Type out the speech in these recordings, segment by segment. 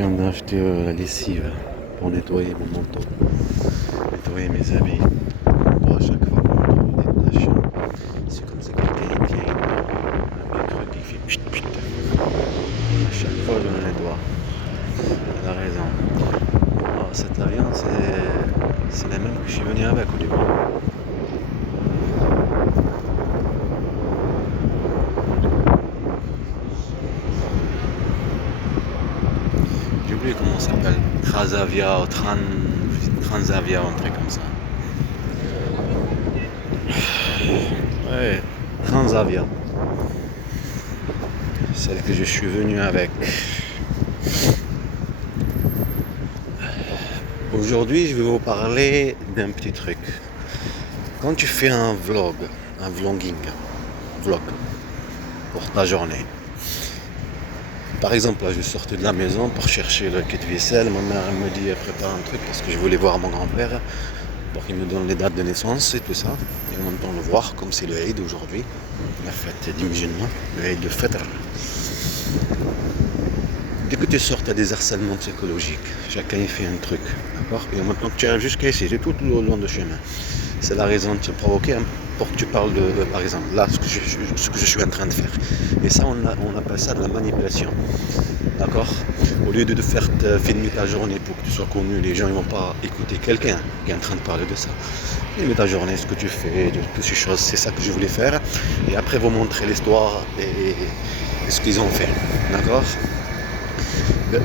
viens d'acheter la lessive pour nettoyer mon manteau, nettoyer mes habits. Pour à chaque fois qu'on trouve des taches, c'est comme ça quelqu'un tient un petit truc qui fait pchit pchit. À chaque fois je le nettoie. Elle a raison. Oh, cette avion c'est la même que je suis venu avec au début. J'ai oublié comment ça s'appelle. Transavia ou Transavia, un truc comme ça. Ouais, Transavia. Celle que je suis venu avec. Aujourd'hui, je vais vous parler d'un petit truc. Quand tu fais un vlogging, vlog pour ta journée. Par exemple, là, je sortais de la maison pour chercher le kit vaisselle. Ma mère elle me dit, elle prépare un truc parce que je voulais voir mon grand-père pour qu'il me donne les dates de naissance et tout ça. Et en même temps le voir, comme c'est le Eid aujourd'hui, la fête des musulmans, le Eid de Fitr. Dès que tu sors, tu as des harcèlements psychologiques. Chacun y fait un truc. D'accord. Et maintenant tu arrives jusqu'à ici, c'est tout le long de chemin. C'est la raison de te provoquer pour que tu parles de, par exemple, là, ce que je suis en train de faire. Et ça, on appelle ça de la manipulation. D'accord. Au lieu de faire filmer ta journée pour que tu sois connu, les gens ne vont pas écouter quelqu'un qui est en train de parler de ça. Filmer ta journée, ce que tu fais, de toutes ces choses, c'est ça que je voulais faire. Et après, vous montrer l'histoire et ce qu'ils ont fait. D'accord.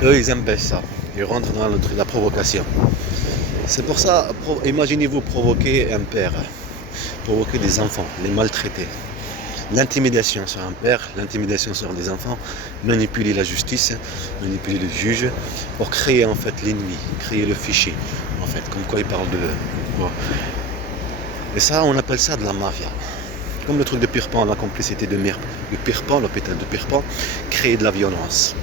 Eux, ils aiment bien ça. Ils rentrent dans la provocation. C'est pour ça, imaginez-vous provoquer un père, provoquer des enfants, les maltraiter. L'intimidation sur un père, l'intimidation sur des enfants, manipuler la justice, manipuler le juge, pour créer en fait l'ennemi, créer le fichier, en fait, comme quoi il parle de... Bon. Et ça, on appelle ça de la mafia. Comme le truc de Pirpan, la complicité de Pirpan, l'hôpital de Pirpan, créer de la violence.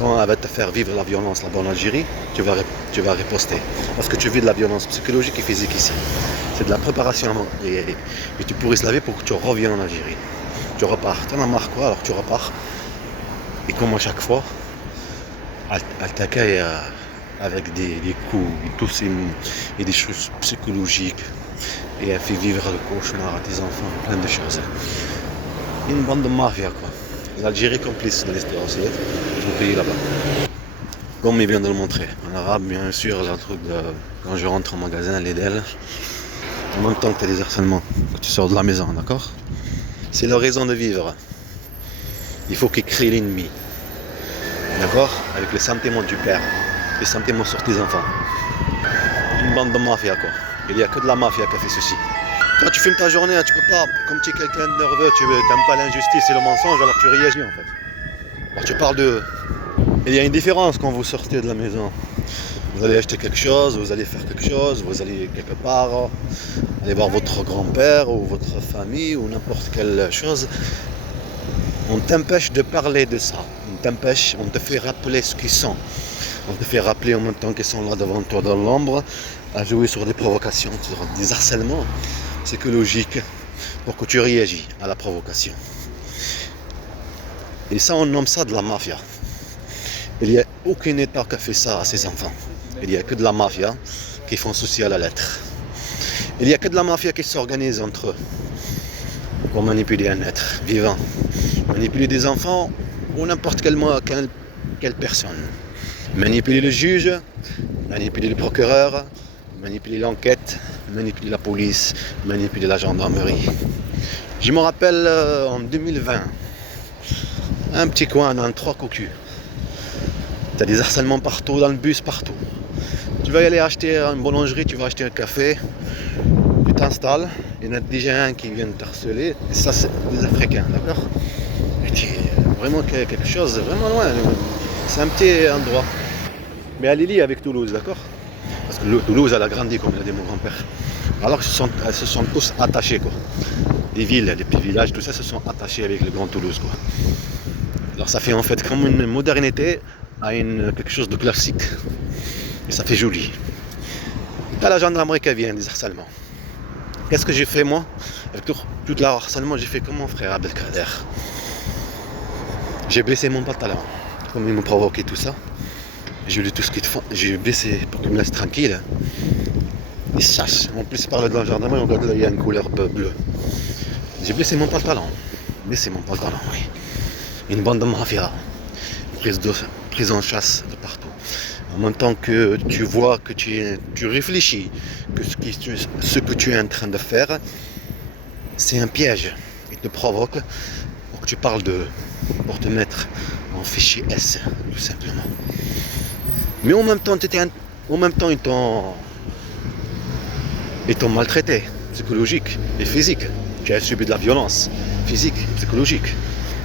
Quand elle va te faire vivre la violence là-bas en Algérie, tu vas riposter. Parce que tu vis de la violence psychologique et physique ici. C'est de la préparation et tu pourrais se laver pour que tu reviennes en Algérie. Tu repars. Tu en as marre quoi, alors tu repars. Et comme à chaque fois, elle t'accueille avec des coups et des choses psychologiques. Et elle fait vivre le cauchemar à tes enfants, plein de choses. Une bande de mafia quoi. L'Algérie complice de l'histoire aussi, son pays là-bas. Comme il vient de le montrer. En arabe, bien sûr, le truc de quand je rentre au magasin, Lidl, en même temps que tu as des harcèlements, que tu sors de la maison, d'accord? C'est leur raison de vivre. Il faut qu'ils créent l'ennemi. D'accord? Avec les sentiments du père, les sentiments sur tes enfants. Une bande de mafia, quoi. Il n'y a que de la mafia qui a fait ceci. Quand tu filmes ta journée, tu peux pas, comme tu es quelqu'un de nerveux, tu n'aimes pas l'injustice et le mensonge, alors tu réagis en fait. Alors tu parles de... Il y a une différence quand vous sortez de la maison. Vous allez acheter quelque chose, vous allez faire quelque chose, vous allez quelque part, aller voir votre grand-père ou votre famille ou n'importe quelle chose. On t'empêche de parler de ça. On te fait rappeler ce qu'ils sont. On te fait rappeler en même temps qu'ils sont là devant toi dans l'ombre, à jouer sur des provocations, sur des harcèlements psychologiques pour que tu réagis à la provocation. Et ça, on nomme ça de la mafia. Il n'y a aucun État qui a fait ça à ses enfants. Il n'y a que de la mafia qui font ceci à la lettre. Il n'y a que de la mafia qui s'organise entre eux pour manipuler un être vivant. Manipuler des enfants ou n'importe quelle personne. Manipuler le juge, manipuler le procureur, manipuler l'enquête, manipuler la police, manipuler la gendarmerie. Je me rappelle en 2020, un petit coin dans le 3 cocus. Tu as des harcèlements partout, dans le bus, partout. Tu vas y aller acheter une boulangerie, tu vas acheter un café, tu t'installes, il y en a déjà un qui vient de t'harceler, et ça c'est des Africains, d'accord? Et tu es vraiment quelque chose, vraiment loin, c'est un petit endroit. Mais elle est liée avec Toulouse, d'accord? Parce que Toulouse, elle a grandi, comme l'a dit mon grand-père. Alors elles se sont tous attachés, quoi. Les villes, les petits villages, tout ça se sont attachés avec le Grand Toulouse, quoi. Alors ça fait en fait comme une modernité à quelque chose de classique. Et ça fait joli. T'as la gendarmerie qui vient des harcèlements. Qu'est-ce que j'ai fait moi? Avec tout le harcèlement, j'ai fait comme mon frère Abdelkader. J'ai blessé mon pantalon. Comme il me provoquait tout ça. J'ai lu tout ce qu'ils te font. J'ai baissé pour qu'ils me laissent tranquille. Ils chassent. En plus, ils parlent dans le jardin, et on regarde là, il y a une couleur bleue. J'ai blessé mon pantalon. Blessé mon pantalon, oui. Une bande de mafia. Prise en chasse de partout. En même temps que tu vois, que tu réfléchis, que ce que tu es en train de faire, c'est un piège. Ils te provoquent pour que tu parles d'eux, pour te mettre en fichier S, tout simplement. Mais en même temps, ils t'ont maltraité, psychologique et physique. Tu as subi de la violence physique, psychologique,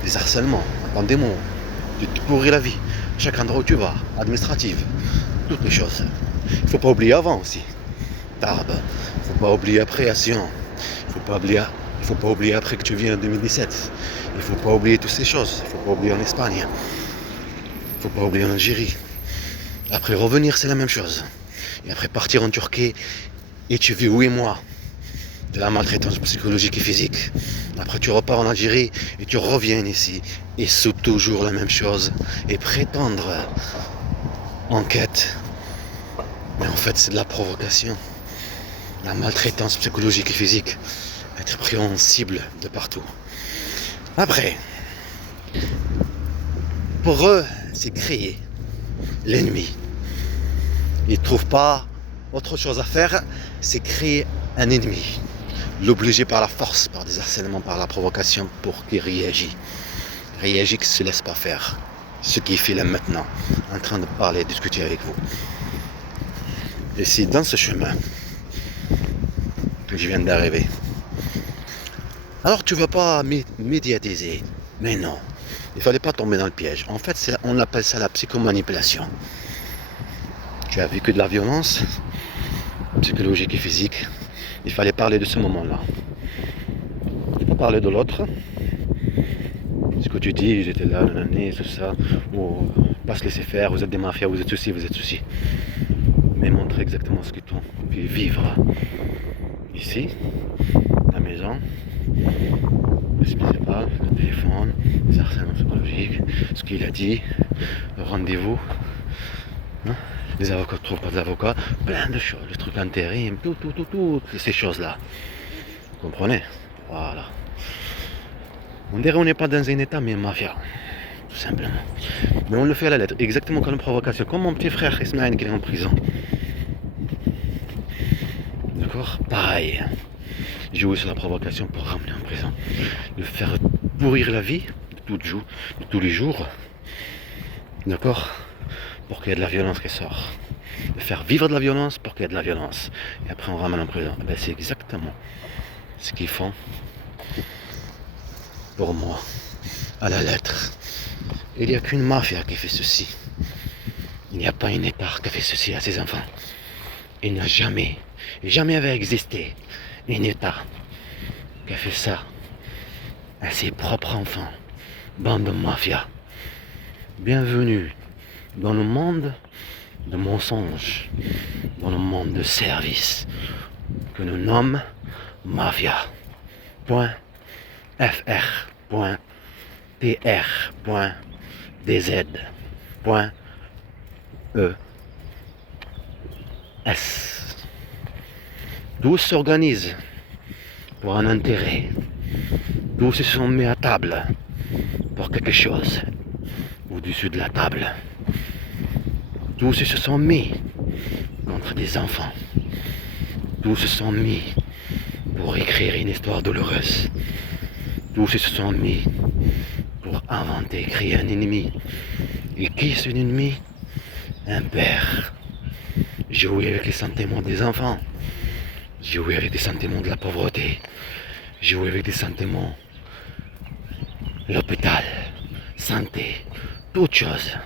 des harcèlements, des mots, tu te pourris la vie. Chaque endroit où tu vas, administrative, toutes les choses. Il ne faut pas oublier avant aussi. Tarbes. Il ne faut pas oublier après Sion. Il ne faut pas oublier après que tu viens en 2017. Il ne faut pas oublier toutes ces choses. Il ne faut pas oublier en Espagne. Il ne faut pas oublier en Algérie. Après revenir, c'est la même chose. Et après partir en Turquie, et tu vis 8 mois de la maltraitance psychologique et physique. Après tu repars en Algérie et tu reviens ici. Et c'est toujours la même chose. Et prétendre enquête. Mais en fait c'est de la provocation. La maltraitance psychologique et physique. Être pris en cible de partout. Après, pour eux, c'est créer l'ennemi. Ils ne trouvent pas autre chose à faire, c'est créer un ennemi. L'obliger par la force, par des harcèlements, par la provocation pour qu'il réagisse. Réagit, qu'il ne se laisse pas faire. Ce qu'il fait là maintenant, en train de parler, discuter avec vous. Et c'est dans ce chemin que je viens d'arriver. Alors tu ne vas pas médiatiser, mais non. Il ne fallait pas tomber dans le piège. En fait, on appelle ça la psychomanipulation. Tu as vécu de la violence psychologique et physique. Il fallait parler de ce moment-là. Il faut parler de l'autre. Ce que tu dis, j'étais là, nanani, tout ça. Ou pas se laisser faire, vous êtes des mafias, vous êtes ceci, vous êtes ceci. Mais montrer exactement ce qu'ils t'ont. Puis vivre. Ici, la maison, le principal, le téléphone, les harcèlements psychologiques, ce qu'il a dit, le rendez-vous. Hein? Les avocats ne trouvent pas d'avocats, plein de choses, le truc intérim, tout, ces choses-là. Vous comprenez? Voilà. On dirait qu'on n'est pas dans un état, mais mafia. Tout simplement. Mais on le fait à la lettre, exactement comme une provocation, comme mon petit frère Ismaël qui est en prison. D'accord? Pareil. Jouer sur la provocation pour ramener en prison. Le faire pourrir la vie de tous les jours. D'accord? Pour qu'il y ait de la violence qui sort. De faire vivre de la violence pour qu'il y ait de la violence. Et après on ramène en prison. Ben, c'est exactement ce qu'ils font pour moi. À la lettre. Il n'y a qu'une mafia qui fait ceci. Il n'y a pas un État qui fait ceci à ses enfants. Il n'y a jamais avait existé un État qui a fait ça à ses propres enfants. Bande de mafia. Bienvenue dans le monde de mensonges, dans le monde de service, que nous nommons mafia. .fr.tr.dz.e.s. Tous s'organisent pour un intérêt. Tous se sont mis à table pour quelque chose au-dessus de la table. Tous se sont mis contre des enfants. Tous se sont mis pour écrire une histoire douloureuse. Tous se sont mis pour inventer, créer un ennemi. Et qui est ce ennemi? Un père. Jouer avec les sentiments des enfants. Jouer avec des sentiments de la pauvreté. Jouer avec des sentiments. L'hôpital. Santé. Toutes choses.